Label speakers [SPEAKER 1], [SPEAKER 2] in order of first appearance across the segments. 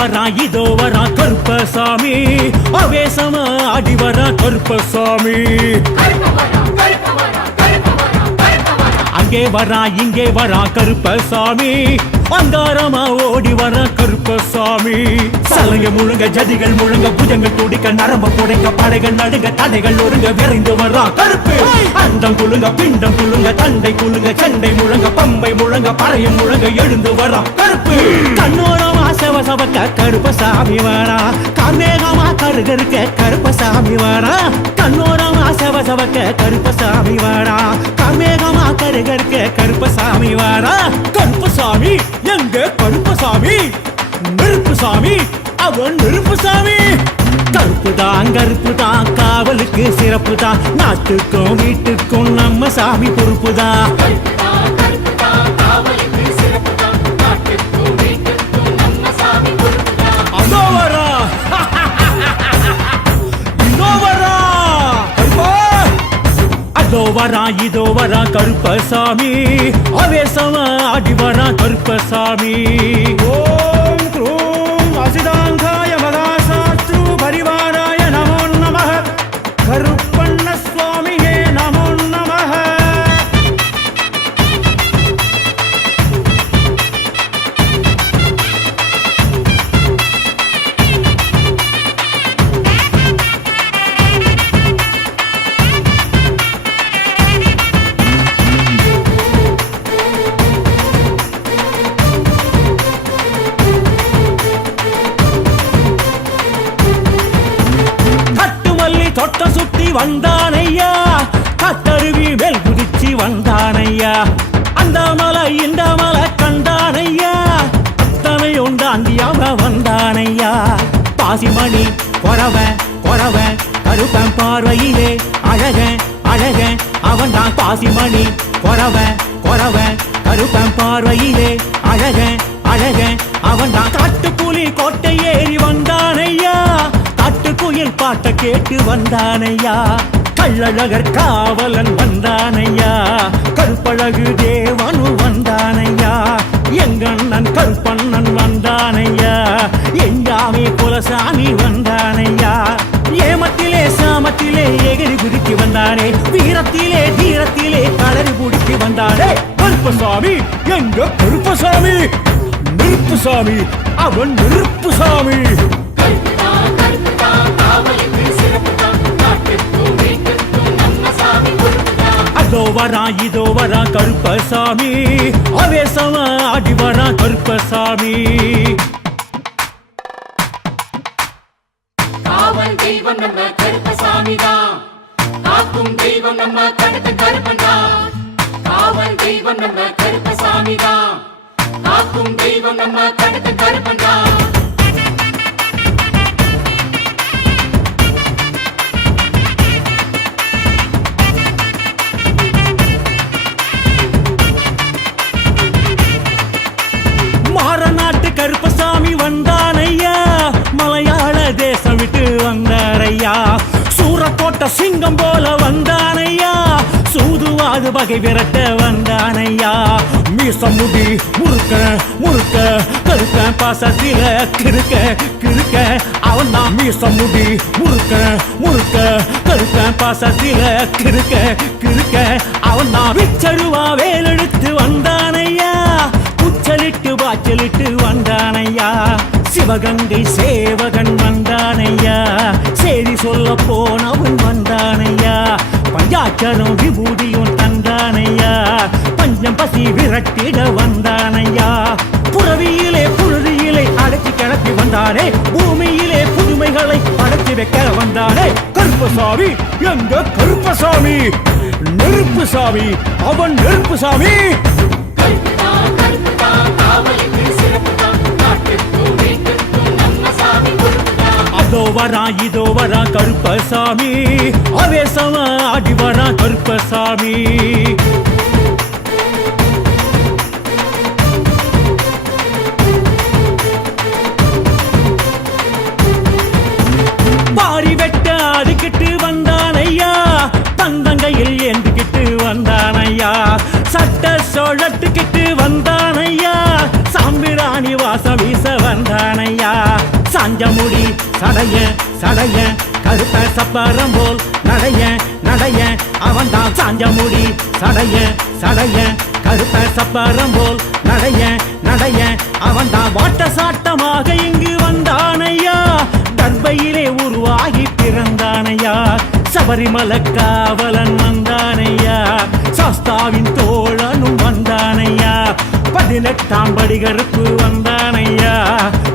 [SPEAKER 1] வரா இதோ வரா கருப்பசாமி. அவேசமா அடி வரா கருப்பசாமி. அங்கே வரா இங்கே வரா கருப்பசாமி. அங்காரமா ஓடி வரா கருப்பசாமி. சலங்க முழுங்க ஜதிகள் முழுங்க புஜங்கள் துடிக்க நரம்ப புடைக்க படைகள் நடுங்க தடைகள் ஒருங்க விரைந்து வரா கருப்பு. அண்டம் குழுங்க பிண்டம் குழுங்க தண்டை குழுங்க சண்டை முழங்க பம்பை முழங்க பறையும் முழங்க எழுந்து வரா கருப்பு. கண்ணோரமா செவ சவக்க கருப்பசாமி வாடா. கார்மேகமா கருகருக்க கருப்பசாமி வாடா. கண்ணோரமா செவ சவக்க கருப்பசாமி வாடா. கார்மேகமா கருகருக்க கருப்பசாமி வாடா. கருப்பசாமி எங்க கருப்பசாமி? நெருப்பு சாமி அவன் நெருப்பு சாமி கருப்பு தான் கருப்பு தான் காவலுக்கு சிறப்பு தான் நாட்டுக்கும் வீட்டுக்கும் நம்ம சாமி பொறுப்பு தான் அதோ வரா இதோ வரா கருப்பசாமி. அவேசமா அடி வரா கருப்பசாமி. ஓ கேட்டு வந்தானையா? கள்ளழகர் காவலன் வந்தானையா? கருப்பழகு தேவனு வந்தானையா? எங்கண்ணன் கருப்பண்ணன் வந்தானையா? எங்காமே குலசாமி வந்தானையா? ஏமத்திலே சாமத்திலே எகிரி குதிக்கு வந்தானே? வீரத்திலே தீரத்திலே களறி பிடிக்கு வந்தானே? கருப்பசாமி எங்க கருப்பசாமி? நெருப்புசாமி அவன் நிறுப்பு சாமி கருப்பு காவலுக்கு அதோ வரா இதோ வரா கருப்பசாமி. அவேசமா அடி வரா கருப்பசாமி. பகை விரட்ட வந்தானையா? மீச முடி முறுக்க முறுக்க கருக்க பாசத்தில கிருக்க கிருக்க அவன் தான் மீச முடி முறுக்க முறுக்க கருக்க பாசத்தில கிருக்க கிருக்க அவன் தான் விச்சருவா வேலெடுத்து வந்தானையா? குச்சலிட்டு வாச்சலிட்டு வந்தானையா? சிவகங்கை சேவகன் வந்தானையா? செய்தி சொல்ல போனவன் வந்தானையா? பஞ்சாச்சரம் விபூதியும் தந்தானையா? பஞ்சம் பசி விரட்டிட வந்தானையா? புறவியிலே புழுதியிலே அடைச்சி கிளப்பி வந்தானே? பூமியிலே புதுமைகளை அடைச்சி வைக்க வந்தானே? கருப்பசாமி எங்க கருப்பசாமி? நெருப்புசாமி அவன் நெருப்புசாமி
[SPEAKER 2] கருப்புதா கருப்புதா காவலுக்கு
[SPEAKER 1] அதோ வரா இதோ வரா கருப்பசாமி. அவேசமா அடி வரா கருப்பசாமி. பாரி வெட்ட அடிக்கிட்டு வந்தான் ஐயா தந்தங்கையில் ஏந்துக்கிட்டு வந்தானையா. சட்ட சோழத்துக்கிட்டு வந்தான் சடைய சடைய கருத்த சப்பரம் போல் நடைய நடைய அவன் தான் சாஞ்சமுடி. சடைய சடைய கருத்த சப்பரம் போல் நடைய நடைய அவன் தான் வாட்ட சாட்டமாக இங்கு வந்தானையா. கர்ப்பையிலே உருவாகி பிறந்தானையா. சபரிமலை காவலன் வந்தானையா. சாஸ்தாவின் தோழா பதினெட்டாம் படி கருப்பு வந்தானையா?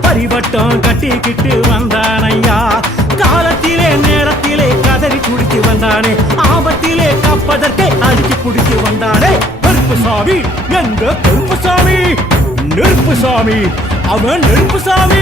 [SPEAKER 1] பரிவட்டம் கட்டிக்கிட்டு வந்தானையா? காலத்திலே நேரத்திலே கதறி குடித்து வந்தானே. ஆபத்திலே காப்பதற்கே அடிச்சு குடித்து வந்தானே. கருப்பு சாமி எங்க கருப்பு சாமி? நெருப்பு சாமி அவன் நெருப்பு சாமி.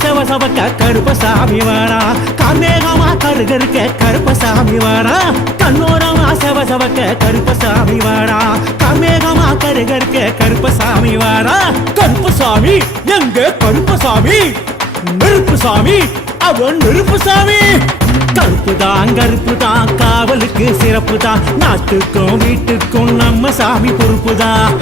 [SPEAKER 1] செவ சவக்க கருப்பசாமி வாடா. கார்மேகமா கருகருக்க கருப்பசாமி வாடா. கண்ணோரமா செவ சவக்க கருப்பசாமி வாடா. கார்மேகமா கருகருக்க கருப்பசாமி வாடா. கருப்பசாமி எங்க கருப்பசாமி? நெருப்பு சாமி அவன் நெருப்பு சாமி கருப்பு தான் கருப்பு தான் காவலுக்கு சிறப்பு தான் நாட்டுக்கும் வீட்டுக்கும் நம்ம சாமி பொறுப்பு தான்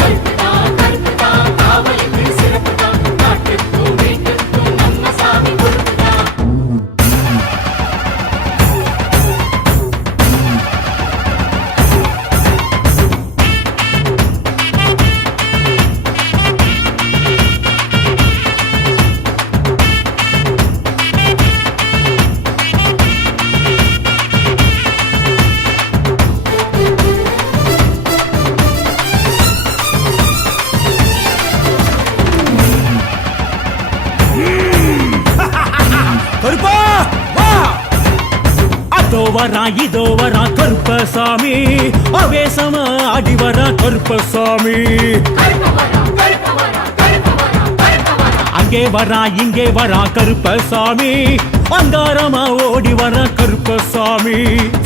[SPEAKER 1] வரா இதோ வரா கருப்பசாமி. அவேசமா அடி வரா கருப்பசாமி.
[SPEAKER 2] கருப்பவரா
[SPEAKER 1] அங்கே வரா இங்கே வரா கருப்பசாமி. அங்காரமா ஓடி வரா கருப்பசாமி.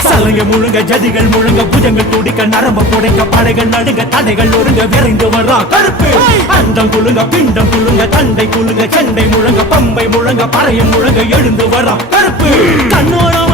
[SPEAKER 1] சலங்க முழுங்க ஜதிகள் முழுங்க புஜங்கள் துடிக்க நரம்ப புடைக்க படைகள் நடுங்க தடைகள் ஒருங்க விரைந்து வரா கருப்பு. அண்டம் குழுங்க பிண்டம் குழுங்க தண்டை குழுங்க சண்டை முழங்க பம்பை முழங்க பறையும் முழங்க எழுந்து வரா கருப்பு. கண்ணோரமா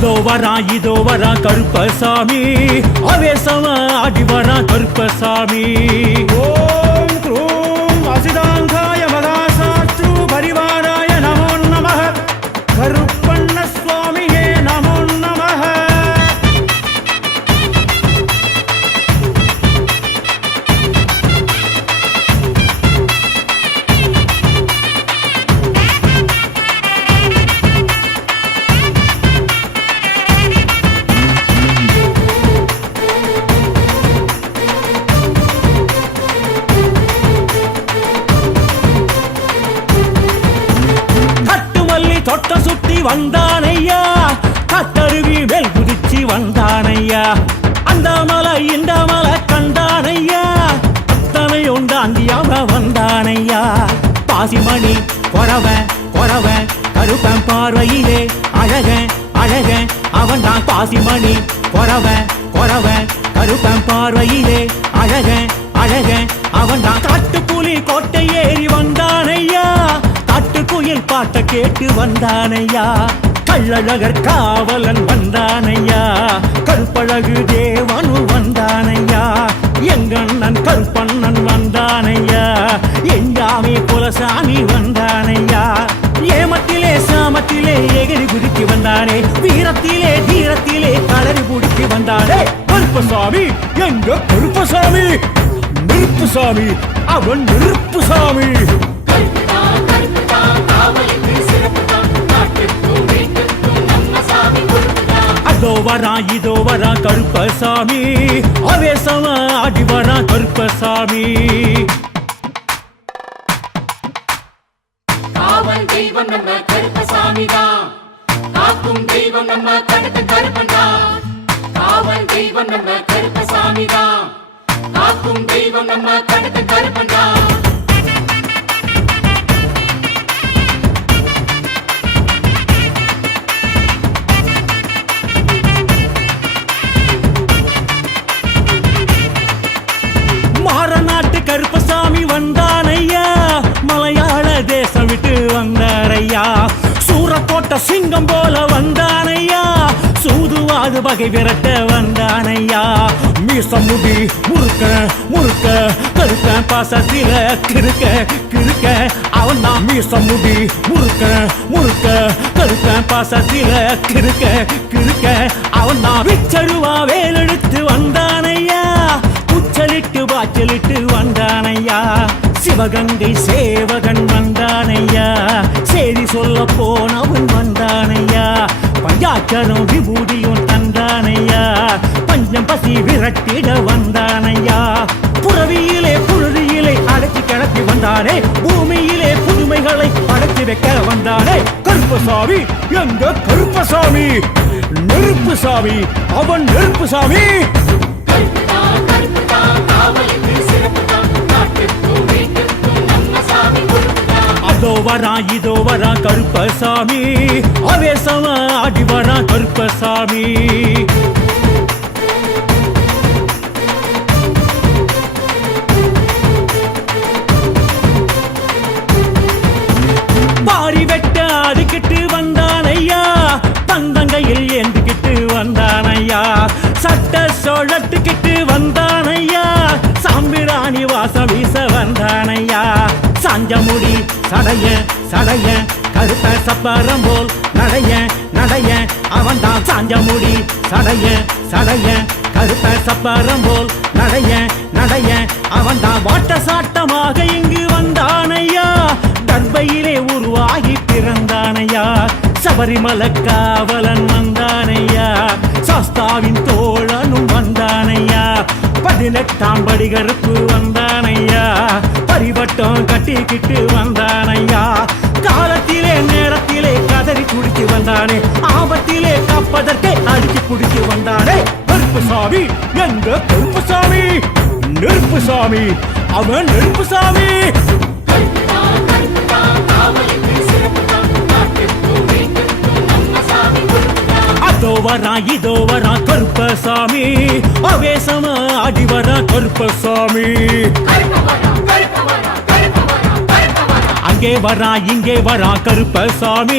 [SPEAKER 1] அதோ வரா இதோ வரா கருப்பசாமி. அவேசமா அடி வரா கருப்பசாமி. ஓ கட்டுமல்லி தொட்ட சுத்தி வந்தானையா? கட்டருவி மேல் குதிச்சு வந்தானையா? அந்த மலை இந்த மலை கண்டானையா? அத்தனை உண்டாண்டியாக வந்தானையா? பாசிமணி கொரவ கொரவ கருப்பன் பார்வையிலே அழக அழக அவன் தான் பாசிமணி. கொரவ கொரவ கருப்பன் பார்வையிலே அழக அழக அவன் தான் காட்டுப்புலி கோட்டை ஏறி வந்த காட்டுக்குயில் பாட்ட கேட்டு வந்தானையா? கள்ளழகர் காவலன் வந்தானையா? கருப்பழகு தேவனு வந்தானையா? எங்கண்ணன் கருப்பண்ணன் வந்தானையா? எங்காமே குலசாமி வந்தானையா? ஏமத்திலே சாமத்திலே எகிரி குதிக்கு வந்தானே. வீரத்திலே தீரத்திலே களறி பிடிக்கு வந்தானே. கருப்பசாமி எங்க கருப்பசாமி? நெருப்புசாமி அவன் நெருப்புசாமி
[SPEAKER 2] சாமி.
[SPEAKER 1] அதோ வரா இதோ வரா கருப்பசாமி. ஆவேசமா ஆடி வரா கருப்பசாமி.
[SPEAKER 2] காவல் தெய்வம் நம்ம கருப்பசாமி தான் காக்கும் தெய்வம் நம்ம கடுத்த கருப்பன் தான் காவல் தெய்வம் நம்ம கருப்பசாமி தான் காக்கும் தெய்வம் நம்ம கடுத்த
[SPEAKER 1] சூதுவாது விரட்ட வந்தானையா? மீச முடி முறுக்க முறுக்க கருக்க பாசத்தில கிருக்க கிருக்க அவன் தான் மீச முடி முறுக்க முறுக்க கருக்க பாசத்தில கிருக்க கிருக்க அவன் தான் விச்சருவா வேலெடுத்து வந்தானையா? உச்சலிட்டு வாச்சலிட்டு வந்தானையா? சிவகங்கை சேவகன் வந்தானையா? செய்தி சொல்ல போனவன் வந்தானையா? பஞ்சாச்சரம் விபூதியும் பஞ்சம் பசி விரட்டிட வந்தானையா. புறவியிலே புழுதியிலே அடைச்சி கிளப்பி வந்தானே. பூமியிலே புதுமைகளை அடைச்சி வைக்க வந்தானே. கருப்பசாமி எங்க கருப்பசாமி? நெருப்புசாமி அவன் நெருப்புசாமி
[SPEAKER 2] சாமி.
[SPEAKER 1] அதோ வரான் இதோ வரா கருப்பசாமி. ஆவேசமா சம வரான் கருப்பசாமி. சடைய சடைய கருத்த சப்பரம் போல் நடைய நடைய அவன் தான் சாஞ்சமுடி. சடைய சடைய கருத்த சப்பரம் போல் நடைய நடைய அவன் தான் வாட்ட சாட்டமாக இங்கு வந்தானையா. கர்ப்பையிலே உருவாகி பிறந்தானையா. சபரிமல காவலன் வந்தானையா. சாஸ்தாவின் தோழனும் வந்தானையா. பதினெட்டாம் படிகருப்பு பட்டம் கட்டிக்கிட்டு வந்தானையா காலத்திலே நேரத்திலே கதறி குடிச்சு வந்தானே. ஆபத்திலே காப்பதற்கே அடிச்சு குடிச்சு வந்தானே. கருப்புசாமி எங்க
[SPEAKER 2] கருப்பு சாமி? நெருப்பு சாமி அவன் நெருப்பு சாமி.
[SPEAKER 1] அதோ வரான் இதோ வரா கருப்பசாமி. அவேசமா அடிவரா கருப்பசாமி. இங்கே வரா இங்கே வரா கருப்பசாமி.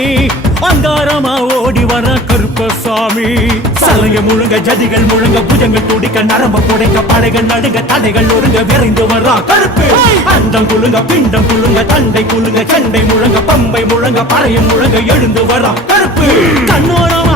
[SPEAKER 1] அங்காரமா ஓடி வர கருப்பசாமி. சலங்க முழுங்க ஜதிகள் முழுங்க புஜங்கள் துடிக்க நரம்ப புடைக்க படைகள் நடுங்க தடைகள் ஒருங்க விரைந்து வரா கருப்பு. அண்டம் குழுங்க பிண்டம் குழுங்க தண்டை குழுங்க சண்டை முழங்க பம்பை முழங்க பறையும் முழங்க எழுந்து வரா கருப்பு. கண்ணோரமா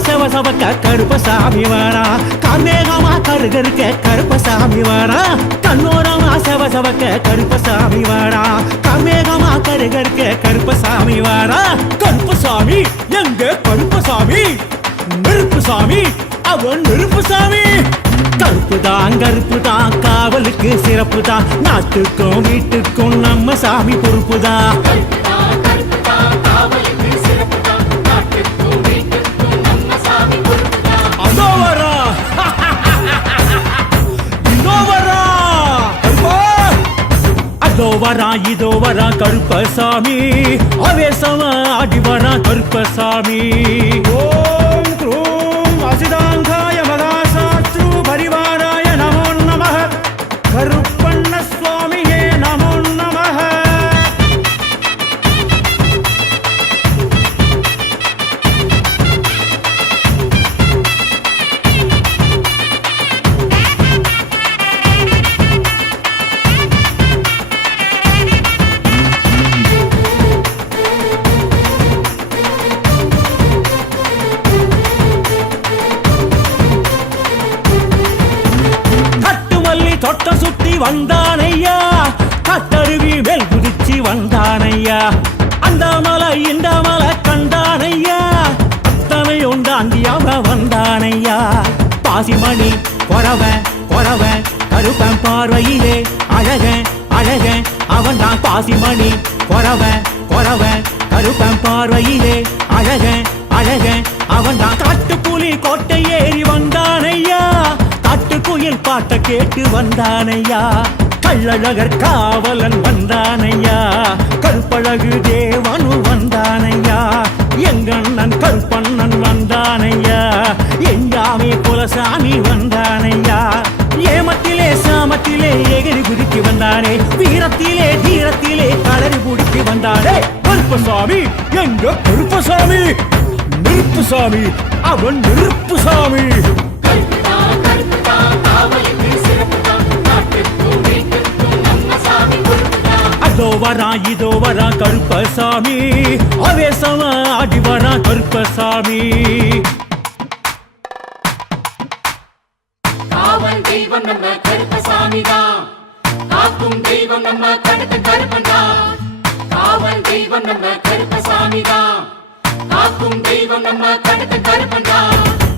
[SPEAKER 1] கண்ணோரமா சவசவக்க கருப்பசாமி வாரா காமேகமா கருகருக்க கருப்பசாமி வாரா கண்ணோரமா சவசவக்க கருப்பசாமி வாரா காமேகமா கருகருக்க கருப்பசாமி வரா கருப்பசாமி எங்க கருப்பசாமி நெருப்புசாமி அவன் நெருப்புசாமி கருப்பு தான் கருப்பு தான் காவலுக்கு சிறப்பு தான். நாட்டுக்கும் வீட்டுக்கும் நம்ம சாமி பொறுப்பு தான். அதோ வரா இதோ வரா கருப்பசாமி. அவேசமா ஆடி வரா கருப்பசாமி. ஓம் க்ரூம் அசிதாங்காய மகாசாத்ரு பரிவாராய நமோ நம கருப்ப மணி. பொறவ பொறவ கருப்பன் பார்வையிலே அழக அழக அவன் தான் பாசிமணி. பொறவ பொறவ கருப்பன் பார்வையிலே அழக அழக அவன் தான் காட்டுப்புலி கோட்டை ஏறி வந்தானையா. காட்டுக்குயில் பாட்ட கேட்டு வந்தானையா. கள்ளழகர் காவலன் வந்தானையா. கருப்பழகு தேவனு வந்தானையா. எங்கண்ணன் கருப்பண்ணன் வந்தானையா. சாமி வந்தானையா? ஏமத்திலே சாமத்திலே எகிரி குதிக்கு வந்தானே. வீரத்திலே தீரத்திலே களறி குடிக்கு வந்தானே. கருப்பசாமி எங்க கருப்பசாமி நெருப்புசாமி அவன் நெருப்புசாமி
[SPEAKER 2] கருப்புதான் கருப்புதான் சாமி
[SPEAKER 1] அதோ வரா இதோ வரா கருப்பசாமி. அவேசமா அடி வரா கருப்பசாமி.
[SPEAKER 2] சாமிதான் காக்கும் தெய்வம் நம்ம கடுத்த கருப்பன் காவல் தெய்வம் நம்ம கருப்பசாமி தான் காக்கும் தெய்வம் நம்ம கடுத்த கருப்பன்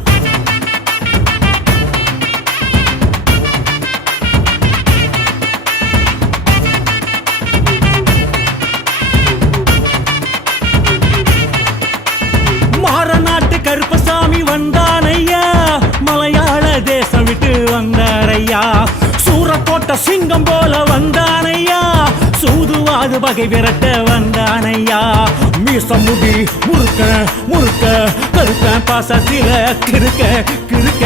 [SPEAKER 1] பகை விரட்ட வந்தானையா? மீச முடி முறுக்க முறுக்க கருக்க பாசத்தில கிருக்க கிருக்க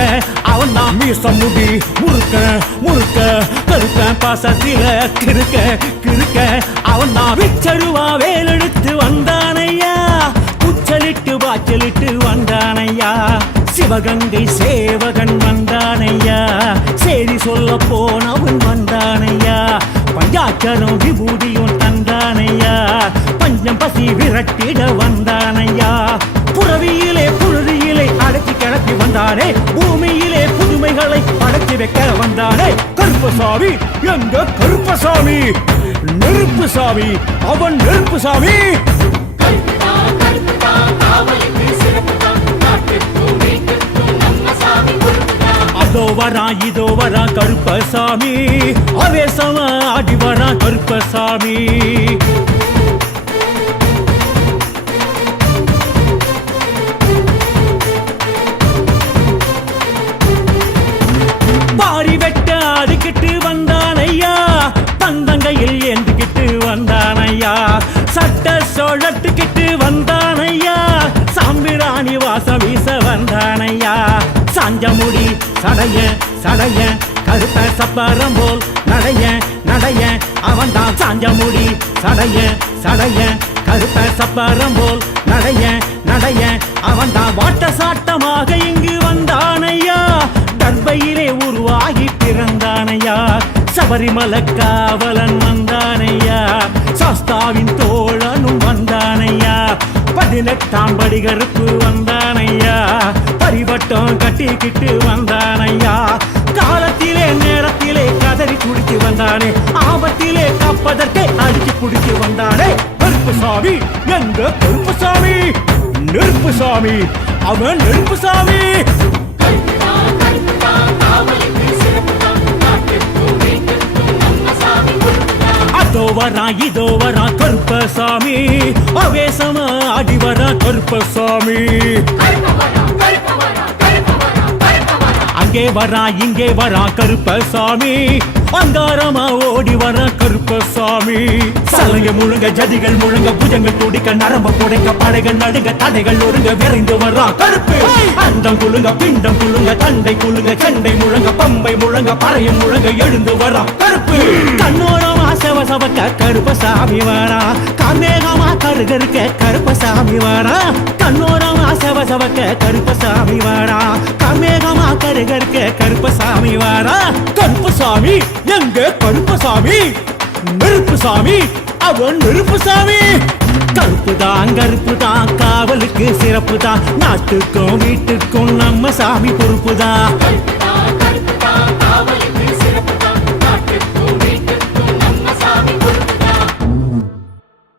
[SPEAKER 1] அவன் தான் மீச முடி முறுக்க முறுக்க கருக்க பாசத்தில கிருக்க கிருக்க அவன் தான் விச்சருவா வேலெடுத்து வந்தானையா? குச்சலிட்டு வாச்சலிட்டு வந்தானையா? சிவகங்கை சேவகன் வந்தானையா? செய்தி சொல்ல போனவன் வந்தானையா? பஞ்சாச்சரம் விபூதியும் தந்தானையா? பஞ்சம் பசி விரட்டிட வந்தானையா? புறவியிலே புழுதியிலே அடக்கி கிளப்பி வந்தானே? பூமியிலே புதுமைகளை அடக்கி வைக்க வந்தானே? கருப்பசாமி எங்க கருப்பசாமி? நெருப்பு சாமி அவன் நெருப்பு
[SPEAKER 2] சாமி. கருப்புதான் காவலுக்கு சிறப்புதான் நாட்டுக்கும் வீட்டுக்கும் நம்ம சாமி பொறுப்புதான்
[SPEAKER 1] அதோ வரா இதோ வரா கருப்பசாமி. அவேசமா ஆடி வரா கருப்பசாமி. பாரி சடைய கருத்த சப்பரம் போல் நடைய நடைய அவன் தான் சாஞ்ச முடி சடைய சடைய கருத்த சப்பரம் போல் நடைய நடைய அவன் தான் வாட்ட சாட்டமாக இங்கு வந்தானையா. தர்பையிலே உருவாகி பிறந்தானையா. சபரிமலை காவலன் வந்தானையா. சாஸ்தாவின் தோழனும் வந்தானையா. பதினெட்டாம் படி கருப்பு வந்தானையா. பரிவட்டம் கட்டிக்கிட்டு வந்தானையா. காலத்திலே நேரத்திலே கதறி குடித்து வந்தானே. ஆபத்திலே காப்பதற்கே அடிச்சு குடித்து வந்தானே. கருப்பு சாமி எங்க கருப்பு சாமி? நெருப்பு சாமி அவன் நெருப்பு சாமி. அதோ வரா இதோ வரா கருப்பசாமி அவேசமா ஆடி வரா கருப்பசாமி அங்கே வரா இங்கே வரா கருப்பசாமி. அங்காரமா ஓடி வர கருப்பசாமி. சலங்க முழுங்க ஜதிகள் முழுங்க புஜங்கள் துடிக்க நரம்ப புடைக்க படைகள் நடுங்க தடைகள் ஒருங்க விரைந்து வரா கருப்பு. அந்தம் குழுங்க பிண்டம் குழுங்க தண்டை குழுங்க சண்டை முழங்க பம்பை முழங்க பறையும் முழங்க எழுந்து வரா கருப்பு. கண்ணோரமா செவ சவக்க கருப்பசாமி வரா காமேகமா கருகருக்க கருப்பசாமி வரா கண்ணோரமா செவ சவக்க கருப்பசாமி வரா காமேகமா கருகருக்க கருப்பசாமி வரா கருப்பசாமி எங்க கருப்பசாமி நெருப்பு சாமி அவன் நெருப்பு சாமி. கருப்பு தான் கருப்பு தான் காவலுக்கு சிறப்பு தான். நாட்டுக்கும் வீட்டுக்கும் நம்ம சாமி பொறுப்பு தான்.
[SPEAKER 2] கருப்பு